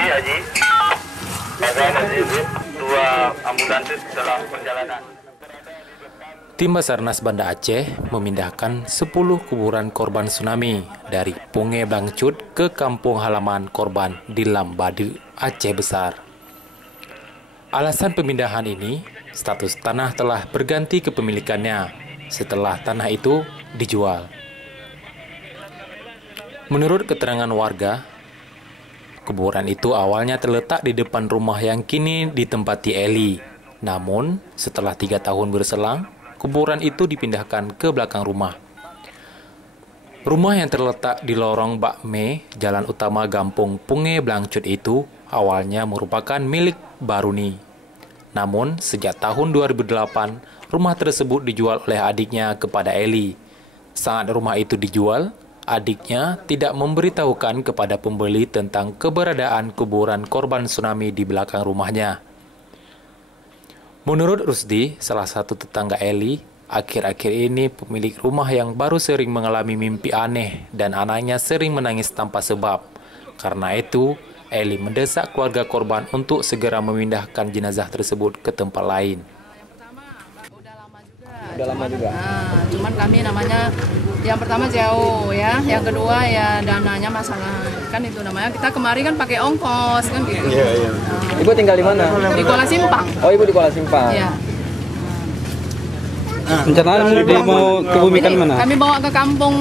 Iya, Ji. Dua ambulans dalam perjalanan. Tim Basarnas Banda Aceh memindahkan 10 kuburan korban tsunami dari Punge Blangcut ke kampung halaman korban di Lambadu, Aceh Besar. Alasan pemindahan ini, status tanah telah berganti kepemilikannya setelah tanah itu dijual. Menurut keterangan warga, kuburan itu awalnya terletak di depan rumah yang kini ditempati Eli. Namun, setelah 3 tahun berselang, kuburan itu dipindahkan ke belakang rumah. Rumah yang terletak di lorong Bakme, jalan utama Gampung Punge Blangcut itu awalnya merupakan milik Baruni. Namun, sejak tahun 2008, rumah tersebut dijual oleh adiknya kepada Eli. Saat rumah itu dijual, adiknya tidak memberitahukan kepada pembeli tentang keberadaan kuburan korban tsunami di belakang rumahnya. Menurut Rusdi, salah satu tetangga Eli, akhir-akhir ini pemilik rumah yang baru sering mengalami mimpi aneh dan anaknya sering menangis tanpa sebab. Karena itu, Eli mendesak keluarga korban untuk segera memindahkan jenazah tersebut ke tempat lain. Udah lama juga. Cuman kami namanya yang pertama jauh ya, yang kedua ya dananya masalah. Kan itu namanya kita kemari kan pakai ongkos kan gitu. Iya. Ibu tinggal di mana? Di Kuala Simpang. Oh, Ibu di Kuala Simpang. Iya. Rencananya mau kebumikan mana? Kami bawa ke kampung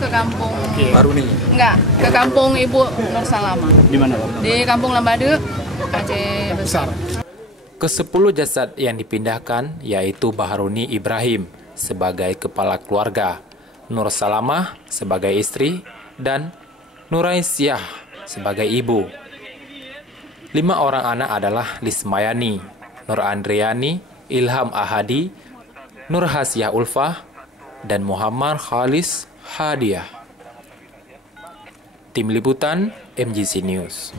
ke kampung Baruni. Enggak, ke kampung Ibu Nur Salama. Di mana, Pak? Di kampung Lambadu, Aceh Besar. Ke-10 jasad yang dipindahkan yaitu Baharuni Ibrahim sebagai kepala keluarga, Nur Salamah sebagai istri, dan Nuraisyah sebagai ibu. 5 orang anak adalah Lismayani, Nur Andriani, Ilham Ahadi, Nur Hasyah Ulfah, dan Muhammad Khalis Hadiah. Tim Liputan MGC News.